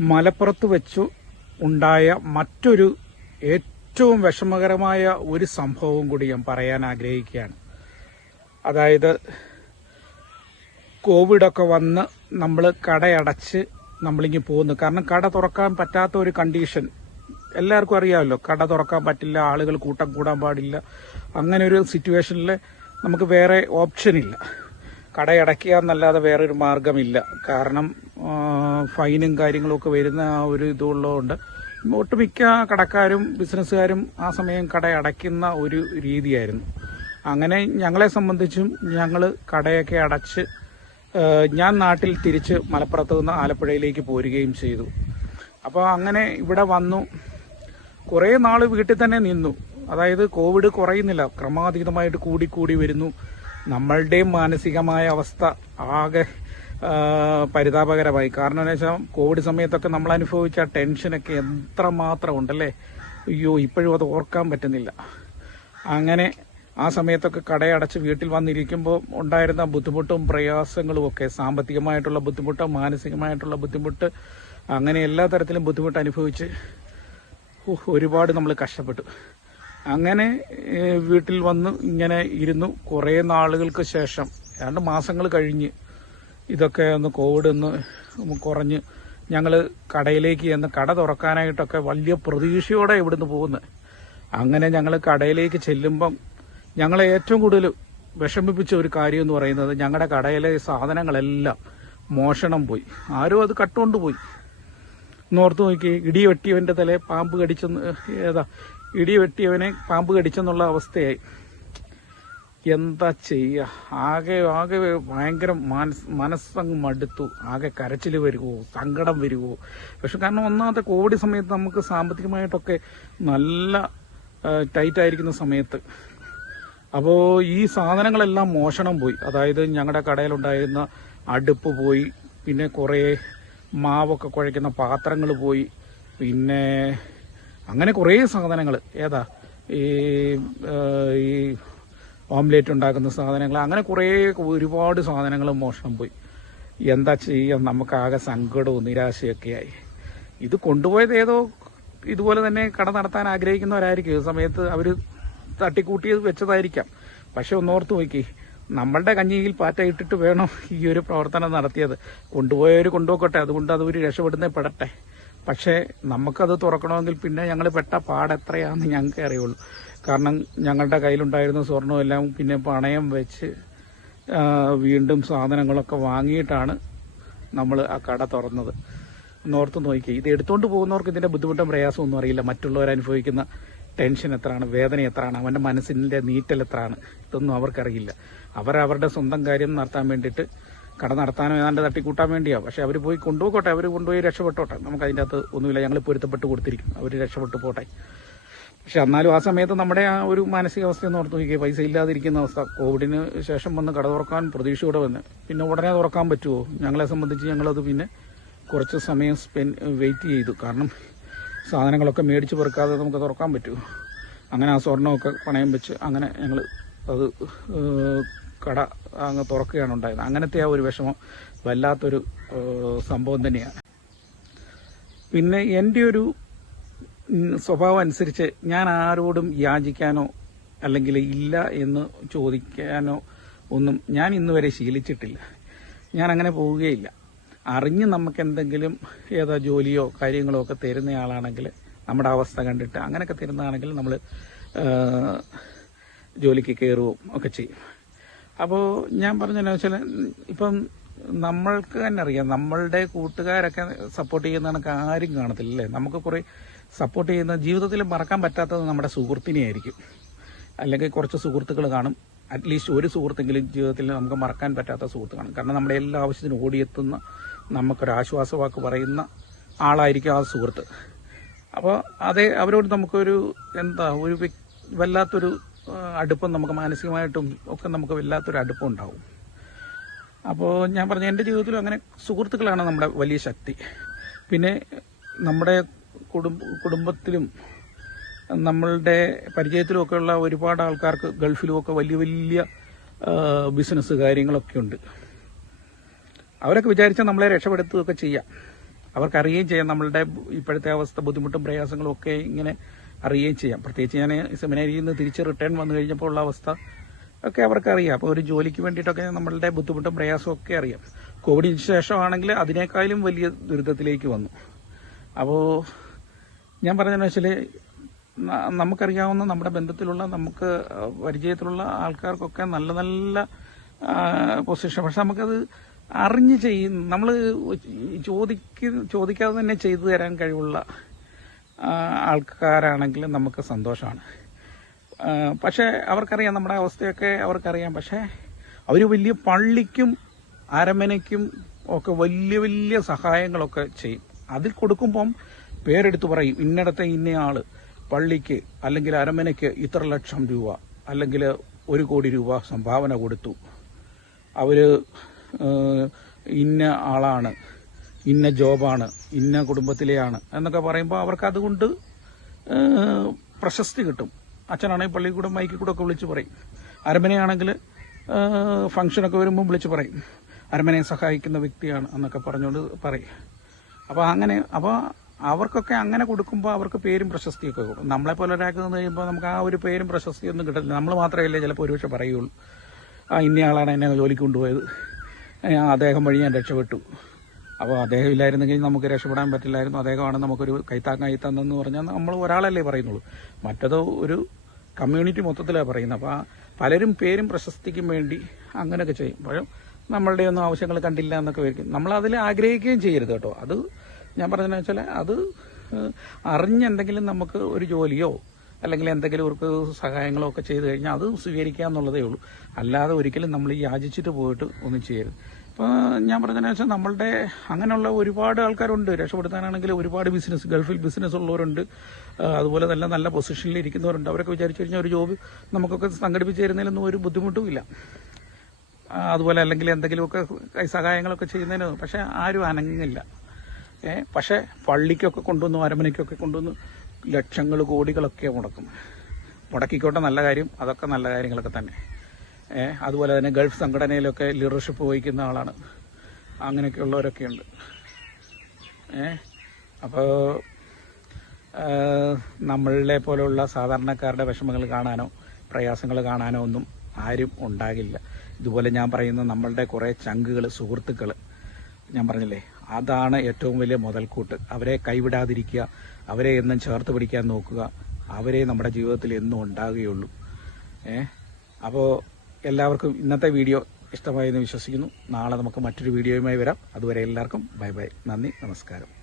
മലപ്പുറത്ത് വെച്ചു ഉണ്ടായ മറ്റൊരു ഏറ്റവും വിഷമകരമായ ഒരു സംഭവം കൂടി ഞാൻ പറയാൻ ആഗ്രഹിക്കുകയാണ്. അതായത് കോവിഡൊക്കെ വന്ന് നമ്മൾ കടയടച്ച് നമ്മളിങ്ങി പോകുന്നു കാരണം കട തുറക്കാൻ പറ്റാത്ത ഒരു കണ്ടീഷൻ. എല്ലാവർക്കും അറിയാമല്ലോ കട തുറക്കാൻ പറ്റില്ല ആളുകൾ കൂട്ടം കൂടാൻ പാടില്ല. അങ്ങനെ ഒരു സിറ്റുവേഷനിൽ നമുക്ക് വേറെ ഓപ്ഷൻ ഇല്ല എന്നല്ലാതെ വേറൊരു മാർഗമില്ല കാരണം ഫൈനും കാര്യങ്ങളൊക്കെ വരുന്ന ആ ഒരു ഇതുള്ളതുകൊണ്ട് ഒട്ടുമിക്ക കടക്കാരും ബിസിനസ്സുകാരും ആ സമയം കട അടയ്ക്കുന്ന ഒരു രീതിയായിരുന്നു. അങ്ങനെ ഞങ്ങളെ സംബന്ധിച്ചും ഞങ്ങൾ കടയൊക്കെ അടച്ച് ഞാൻ നാട്ടിൽ തിരിച്ച് മലപ്പുറത്ത് നിന്ന് ആലപ്പുഴയിലേക്ക് പോരുകയും ചെയ്തു. അപ്പോൾ അങ്ങനെ ഇവിടെ വന്നു. കുറേ നാൾ വീട്ടിൽ തന്നെ നിന്നു. അതായത് കോവിഡ് കുറയുന്നില്ല. ക്രമാതീതമായിട്ട് കൂടിക്കൂടി കൂടി വരുന്നു. നമ്മളുടെയും മാനസികമായ അവസ്ഥ ആകെ പരിതാപകരമായി. കാരണം എന്ന് വെച്ചാൽ കോവിഡ് സമയത്തൊക്കെ നമ്മൾ അനുഭവിച്ച ടെൻഷനൊക്കെ എത്രമാത്രം ഉണ്ടല്ലേ അയ്യോ ഇപ്പോഴും അത് ഓർക്കാൻ പറ്റുന്നില്ല. അങ്ങനെ ആ സമയത്തൊക്കെ കടയടച്ച് വീട്ടിൽ വന്നിരിക്കുമ്പോൾ ഉണ്ടായിരുന്ന ബുദ്ധിമുട്ടും പ്രയാസങ്ങളും ഒക്കെ സാമ്പത്തികമായിട്ടുള്ള ബുദ്ധിമുട്ട് മാനസികമായിട്ടുള്ള ബുദ്ധിമുട്ട് അങ്ങനെ എല്ലാ തരത്തിലും ബുദ്ധിമുട്ട് അനുഭവിച്ച് ഒരുപാട് നമ്മൾ കഷ്ടപ്പെട്ടു. അങ്ങനെ വീട്ടിൽ വന്ന് ഇങ്ങനെ ഇരുന്നു. കുറേ നാളുകൾക്ക് ശേഷം രണ്ട് മാസങ്ങൾ കഴിഞ്ഞ് ഇതൊക്കെ ഒന്ന് കോവിഡ് ഒന്ന് കുറഞ്ഞ് ഞങ്ങൾ കടയിലേക്ക് ചെന്ന് കട തുറക്കാനായിട്ടൊക്കെ വലിയ പ്രതീക്ഷയോടെ ഇവിടുന്ന് പോകുന്നത് അങ്ങനെ ഞങ്ങൾ കടയിലേക്ക് ചെല്ലുമ്പം ഞങ്ങളെ ഏറ്റവും കൂടുതൽ വിഷമിപ്പിച്ച ഒരു കാര്യം എന്ന് പറയുന്നത് ഞങ്ങളുടെ കടയിലെ സാധനങ്ങളെല്ലാം മോഷണം പോയി. ആരും അത് കട്ടുകൊണ്ട് പോയി. നോർത്ത് നോക്കി ഇടി വെട്ടിയവന്റെ തലേ പാമ്പ് കടിച്ചെന്ന് ഏതാ ഇടി വെട്ടിയവനെ പാമ്പ് കടിച്ചെന്നുള്ള അവസ്ഥയായി. എന്താ ചെയ്യ? ആകെ ആകെ ഭയങ്കര മനസ് മനസ്സങ്ങ് മടുത്തു. ആകെ കരച്ചിൽ വരുമോ സങ്കടം വരുമോ പക്ഷെ കാരണം ഒന്നാമത്തെ കോവിഡ് സമയത്ത് നമുക്ക് സാമ്പത്തികമായിട്ടൊക്കെ നല്ല ടൈറ്റ് ആയിരിക്കുന്ന സമയത്ത്. അപ്പോൾ ഈ സാധനങ്ങളെല്ലാം മോഷണം പോയി. അതായത് ഞങ്ങളുടെ കടയിലുണ്ടായിരുന്ന അടുപ്പ് പോയി. പിന്നെ കുറേ മാവൊക്കെ കുഴയ്ക്കുന്ന പാത്രങ്ങൾ പോയി. പിന്നെ അങ്ങനെ കുറേ സാധനങ്ങൾ ഏതാ? ഈ ഈ ഓംലേറ്റ് ഉണ്ടാക്കുന്ന സാധനങ്ങൾ. അങ്ങനെ കുറേ ഒരുപാട് സാധനങ്ങൾ മോഷണം പോയി. എന്താ ചെയ്യാം? നമുക്കാകെ സങ്കടവും നിരാശയൊക്കെയായി ഇത് കൊണ്ടുപോയത് ഏതോ ഇതുപോലെ തന്നെ കട നടത്താൻ ആഗ്രഹിക്കുന്നവരായിരിക്കും. ഈ സമയത്ത് അവർ തട്ടിക്കൂട്ടി വെച്ചതായിരിക്കാം. പക്ഷെ ഒന്നോർത്ത് നോക്കി. നമ്മളുടെ കഞ്ഞിയിൽ പാറ്റ ഇട്ടിട്ട് വേണം ഈ ഒരു പ്രവർത്തനം നടത്തിയത്. കൊണ്ടുപോയവർ കൊണ്ടുപോക്കട്ടെ. അതുകൊണ്ട് അത് ഒരു രക്ഷപ്പെടുന്നേ പെടട്ടെ. പക്ഷേ നമുക്കത് തുറക്കണമെങ്കിൽ പിന്നെ ഞങ്ങൾ പെട്ട പാട് എത്രയാണെന്ന് ഞങ്ങൾക്ക് അറിയുള്ളൂ. കാരണം ഞങ്ങളുടെ കയ്യിലുണ്ടായിരുന്ന സ്വർണവും എല്ലാം പിന്നെ പണയം വെച്ച് വീണ്ടും സാധനങ്ങളൊക്കെ വാങ്ങിയിട്ടാണ് നമ്മൾ ആ കട തുറന്നത്. നോർത്ത് നോക്കി ഇത് എടുത്തുകൊണ്ട് പോകുന്നവർക്ക് ഇതിന്റെ ബുദ്ധിമുട്ടും പ്രയാസമൊന്നും അറിയില്ല. മറ്റുള്ളവർ അനുഭവിക്കുന്ന ടെൻഷൻ എത്രയാണ് വേദന എത്രയാണ് അവന്റെ മനസ്സിന്റെ നീറ്റൽ എത്രയാണ് ഇതൊന്നും അവർക്കറിയില്ല. അവർ അവരുടെ സ്വന്തം കാര്യം നടത്താൻ വേണ്ടിയിട്ട് കട നടത്താനോ ഏതാണ്ട് തട്ടിക്കൂട്ടാൻ വേണ്ടിയാ. പക്ഷെ അവർ പോയി കൊണ്ടുപോയിക്കോട്ടെ അവർ കൊണ്ടുപോയി രക്ഷപ്പെട്ടോട്ടെ. നമുക്ക് അതിന്റെ അകത്ത് ഒന്നുമില്ല ഞങ്ങൾ പൊരുത്തപ്പെട്ട് കൊടുത്തിരിക്കും അവർ രക്ഷപ്പെട്ടു പോട്ടെ. പക്ഷെ എന്നാലും ആ സമയത്ത് നമ്മുടെ ആ ഒരു മാനസികാവസ്ഥ എന്ന് ഓർത്ത് നോക്കിയാൽ പൈസ ഇല്ലാതിരിക്കുന്ന അവസ്ഥ. കോവിഡിന് ശേഷം വന്ന് കട തുറക്കാൻ പ്രതീക്ഷയോടെ വന്ന്. പിന്നെ ഉടനെ തുറക്കാൻ പറ്റുമോ ഞങ്ങളെ സംബന്ധിച്ച് ഞങ്ങളത് പിന്നെ കുറച്ച് സമയം സ്പെൻ വെയിറ്റ് ചെയ്തു. കാരണം സാധനങ്ങളൊക്കെ മേടിച്ച് പെറുക്കാതെ നമുക്ക് തുറക്കാൻ പറ്റുമോ അങ്ങനെ ആ സ്വർണമൊക്കെ പണയം വെച്ച് അങ്ങനെ ഞങ്ങൾ അത് കട അങ്ങ് തുറക്കുകയാണ് ഉണ്ടായത്. അങ്ങനത്തെ ആ ഒരു വിഷമം വല്ലാത്തൊരു സംഭവം തന്നെയാണ് പിന്നെ എന്റെ ഒരു സ്വഭാവം അനുസരിച്ച് ഞാൻ ആരോടും യാചിക്കാനോ അല്ലെങ്കിൽ ഇല്ല എന്ന് ചോദിക്കാനോ ഒന്നും ഞാൻ ഇന്ന് വരെ ശീലിച്ചിട്ടില്ല. ഞാൻ അങ്ങനെ പോവുകയില്ല. അറിഞ്ഞ് നമുക്ക് എന്തെങ്കിലും ഏതാ ജോലിയോ കാര്യങ്ങളോ ഒക്കെ തരുന്നയാളാണെങ്കിൽ നമ്മുടെ അവസ്ഥ കണ്ടിട്ട് അങ്ങനെയൊക്കെ തരുന്നതാണെങ്കിൽ നമ്മൾ ജോലിക്ക് കയറുകയും ഒക്കെ ചെയ്യും. അപ്പോൾ ഞാൻ പറഞ്ഞതെന്നു വെച്ചാൽ ഇപ്പം നമ്മൾക്ക് തന്നെ അറിയാം. നമ്മളുടെ കൂട്ടുകാരൊക്കെ സപ്പോർട്ട് ചെയ്യുന്ന കണക്ക് ആരും കാണത്തില്ല അല്ലേ നമുക്ക് കുറേ സപ്പോർട്ട് ചെയ്യുന്ന ജീവിതത്തിൽ മറക്കാൻ പറ്റാത്തത് നമ്മുടെ സുഹൃത്തിനെ ആയിരിക്കും. അല്ലെങ്കിൽ കുറച്ച് സുഹൃത്തുക്കൾ കാണും. അറ്റ്ലീസ്റ്റ് ഒരു സുഹൃത്തെങ്കിലും ജീവിതത്തിൽ നമുക്ക് മറക്കാൻ പറ്റാത്ത സുഹൃത്ത് കാണും. കാരണം നമ്മുടെ എല്ലാ ആവശ്യത്തിനും ഓടിയെത്തുന്ന നമുക്കൊരു ആശ്വാസവാക്ക് പറയുന്ന ആളായിരിക്കും ആ സുഹൃത്ത്. അപ്പോൾ അതേ അവരോട് നമുക്കൊരു എന്താ ഒരു വല്ലാത്തൊരു അടുപ്പം നമുക്ക് മാനസികമായിട്ടും ഒക്കെ നമുക്ക് വല്ലാത്തൊരു അടുപ്പം ഉണ്ടാവും. അപ്പോൾ ഞാൻ പറഞ്ഞു എന്റെ ജീവിതത്തിലും അങ്ങനെ സുഹൃത്തുക്കളാണ് നമ്മുടെ വലിയ ശക്തി. പിന്നെ നമ്മുടെ കുടുംബ കുടുംബത്തിലും നമ്മളുടെ പരിചയത്തിലും ഒക്കെ ഉള്ള ഒരുപാട് ആൾക്കാർക്ക് ഗൾഫിലുമൊക്കെ വലിയ വലിയ ബിസിനസ് കാര്യങ്ങളൊക്കെ ഉണ്ട്. അവരൊക്കെ വിചാരിച്ചാൽ നമ്മളെ രക്ഷപ്പെടുത്തുകയൊക്കെ ചെയ്യാം. അവർക്കറിയുകയും ചെയ്യാം നമ്മളുടെ ഇപ്പോഴത്തെ അവസ്ഥ ബുദ്ധിമുട്ടും പ്രയാസങ്ങളും ഒക്കെ ഇങ്ങനെ അറിയുകയും ചെയ്യാം. പ്രത്യേകിച്ച് ഞാൻ സെമിനാരിയിൽ നിന്ന് തിരിച്ച് റിട്ടേൺ വന്നു കഴിഞ്ഞപ്പോൾ ഉള്ള അവസ്ഥ ഒക്കെ അവർക്ക് അറിയാം അപ്പോൾ ഒരു ജോലിക്ക് വേണ്ടിയിട്ടൊക്കെ നമ്മളുടെ ബുദ്ധിമുട്ടും പ്രയാസവും ഒക്കെ അറിയാം. കോവിഡിന് ശേഷമാണെങ്കിൽ അതിനേക്കാളും വലിയ ദുരിതത്തിലേക്ക് വന്നു. അപ്പോൾ ഞാൻ പറഞ്ഞതെന്ന് വെച്ചാൽ നമുക്കറിയാവുന്ന നമ്മുടെ ബന്ധത്തിലുള്ള നമുക്ക് പരിചയത്തിലുള്ള ആൾക്കാർക്കൊക്കെ നല്ല നല്ല പൊസിഷൻ പക്ഷെ നമുക്കത് അറിഞ്ഞ് ചെയ്യും നമ്മൾ ചോദിക്ക ചോദിക്കാതെ തന്നെ ചെയ്തു തരാൻ കഴിവുള്ള ആ, ആൾക്കാരാണെങ്കിൽ നമുക്ക് സന്തോഷമാണ്. പക്ഷേ അവർക്കറിയാം നമ്മുടെ അവസ്ഥയൊക്കെ അവർക്കറിയാം. പക്ഷേ അവർ വലിയ പള്ളിക്കും അരമനയ്ക്കും ഒക്കെ വലിയ വലിയ സഹായങ്ങളൊക്കെ ചെയ്യും. അതിൽ കൊടുക്കുമ്പം പേരെടുത്ത് പറയും ഇന്നിടത്തെ ഇന്നയാൾ പള്ളിക്ക് അല്ലെങ്കിൽ അരമനയ്ക്ക് ഇത്ര ലക്ഷം രൂപ അല്ലെങ്കിൽ ഒരു കോടി രൂപ സംഭാവന കൊടുത്തു. അവർ ഇന്ന ആളാണ് ഇന്ന ജോബാണ് ഇന്ന കുടുംബത്തിലെയാണ് എന്നൊക്കെ പറയുമ്പോൾ അവർക്ക് അതുകൊണ്ട് പ്രശസ്തി കിട്ടും. അച്ഛനാണെങ്കിൽ പള്ളിയിൽ കൂടെ മൈക്കിൽ കൂടെ ഒക്കെ വിളിച്ച് പറയും. അരമനയാണെങ്കിൽ ഫംഗ്ഷനൊക്കെ വരുമ്പോൾ വിളിച്ച് പറയും. അരമനയെ സഹായിക്കുന്ന വ്യക്തിയാണ് എന്നൊക്കെ പറഞ്ഞുകൊണ്ട് പറയും. അപ്പോൾ അങ്ങനെ അപ്പോൾ അവർക്കൊക്കെ അങ്ങനെ കൊടുക്കുമ്പോൾ അവർക്ക് പേരും പ്രശസ്തിയൊക്കെ കൊടുക്കും. നമ്മളെ പോലെ ഒരാൾക്ക് നിന്ന് കഴിയുമ്പോൾ നമുക്ക് ആ ഒരു പേരും പ്രശസ്തിയൊന്നും കിട്ടില്ല നമ്മൾ മാത്രമല്ലേ ചിലപ്പോൾ ഒരുപക്ഷെ പറയുള്ളൂ. ആ ഇന്നയാളാണ് എന്നെ ജോലിക്ക് കൊണ്ടുപോയത്. അദ്ദേഹം വഴി ഞാൻ രക്ഷപ്പെട്ടു. അപ്പോൾ അദ്ദേഹം ഇല്ലായിരുന്നെങ്കിൽ നമുക്ക് രക്ഷപ്പെടാൻ പറ്റില്ലായിരുന്നു. അദ്ദേഹമാണ് നമുക്കൊരു കൈത്താങ്ങായി തന്നെന്ന് പറഞ്ഞാൽ നമ്മൾ ഒരാളല്ലേ പറയുന്നുള്ളൂ. മറ്റത് ഒരു കമ്മ്യൂണിറ്റി മൊത്തത്തിലാണ് പറയുന്നത്. അപ്പോൾ പലരും പേരും പ്രശസ്തിക്കും വേണ്ടി അങ്ങനെയൊക്കെ ചെയ്യും. അപ്പോഴും നമ്മളുടെ ഒന്നും ആവശ്യങ്ങൾ കണ്ടില്ല എന്നൊക്കെ വരും നമ്മൾ അതിൽ ആഗ്രഹിക്കുകയും ചെയ്യരുത് കേട്ടോ. അത് ഞാൻ പറഞ്ഞതെന്ന് വെച്ചാൽ അത് അറിഞ്ഞെന്തെങ്കിലും നമുക്ക് ഒരു ജോലിയോ അല്ലെങ്കിൽ എന്തെങ്കിലും അവർക്ക് സഹായങ്ങളോ ഒക്കെ ചെയ്തു കഴിഞ്ഞാൽ അത് സ്വീകരിക്കുക എന്നുള്ളതേ ഉള്ളൂ. അല്ലാതെ ഒരിക്കലും നമ്മൾ യാചിച്ചിട്ട് പോയിട്ട് ഒന്നും ചെയ്യരുത്. ഇപ്പോൾ ഞാൻ പറഞ്ഞതെന്ന് വെച്ചാൽ നമ്മളുടെ അങ്ങനെയുള്ള ഒരുപാട് ആൾക്കാരുണ്ട്. രക്ഷപ്പെടുത്താനാണെങ്കിൽ ഒരുപാട് ബിസിനസ് ഗൾഫിൽ ബിസിനസ് ഉള്ളവരുണ്ട്. അതുപോലെ തന്നെ നല്ല പൊസിഷനിൽ ഇരിക്കുന്നവരുണ്ട്. അവരൊക്കെ വിചാരിച്ചു കഴിഞ്ഞാൽ ഒരു ജോബ് നമുക്കൊക്കെ സംഘടിപ്പിച്ചു തരുന്നതിലൊന്നും ഒരു ബുദ്ധിമുട്ടുമില്ല അതുപോലെ അല്ലെങ്കിൽ എന്തെങ്കിലുമൊക്കെ സഹായങ്ങളൊക്കെ ചെയ്യുന്നതിന് പക്ഷേ ആരും അനങ്ങില്ല ഏ പക്ഷേ പള്ളിക്കൊക്കെ കൊണ്ടുവന്നു അരമനയ്ക്കൊക്കെ കൊണ്ടുവന്നു ലക്ഷങ്ങൾ കോടികളൊക്കെ മുടക്കും. മുടക്കിക്കോട്ടെ നല്ല കാര്യം. അതൊക്കെ നല്ല കാര്യങ്ങളൊക്കെ തന്നെ. അതുപോലെ തന്നെ ഗൾഫ് സംഘടനയിലൊക്കെ ലീഡർഷിപ്പ് വഹിക്കുന്ന ആളാണ്. അങ്ങനെയൊക്കെയുള്ളവരൊക്കെ ഉണ്ട്. അപ്പോൾ നമ്മളെ പോലുള്ള സാധാരണക്കാരുടെ വിഷമങ്ങൾ കാണാനോ പ്രയാസങ്ങൾ കാണാനോ ഒന്നും ആരും ഉണ്ടാകില്ല. ഇതുപോലെ ഞാൻ പറയുന്ന നമ്മളുടെ കുറേ ചങ്കുകൾ സുഹൃത്തുക്കൾ ഞാൻ പറഞ്ഞില്ലേ അതാണ് ഏറ്റവും വലിയ മുതൽക്കൂട്ട്. അവരെ കൈവിടാതിരിക്കുക അവരെ എന്നും ചേർത്ത് പിടിക്കാൻ നോക്കുക അവരെ നമ്മുടെ ജീവിതത്തിൽ എന്നും ഉണ്ടാകുകയുള്ളൂ. ഏ അപ്പോൾ എല്ലാവർക്കും ഇന്നത്തെ വീഡിയോ ഇഷ്ടമായെന്ന് വിശ്വസിക്കുന്നു. നാളെ നമുക്ക് മറ്റൊരു വീഡിയോയുമായി വരാം. അതുവരെ എല്ലാവർക്കും ബൈ ബൈ. നന്ദി നമസ്കാരം.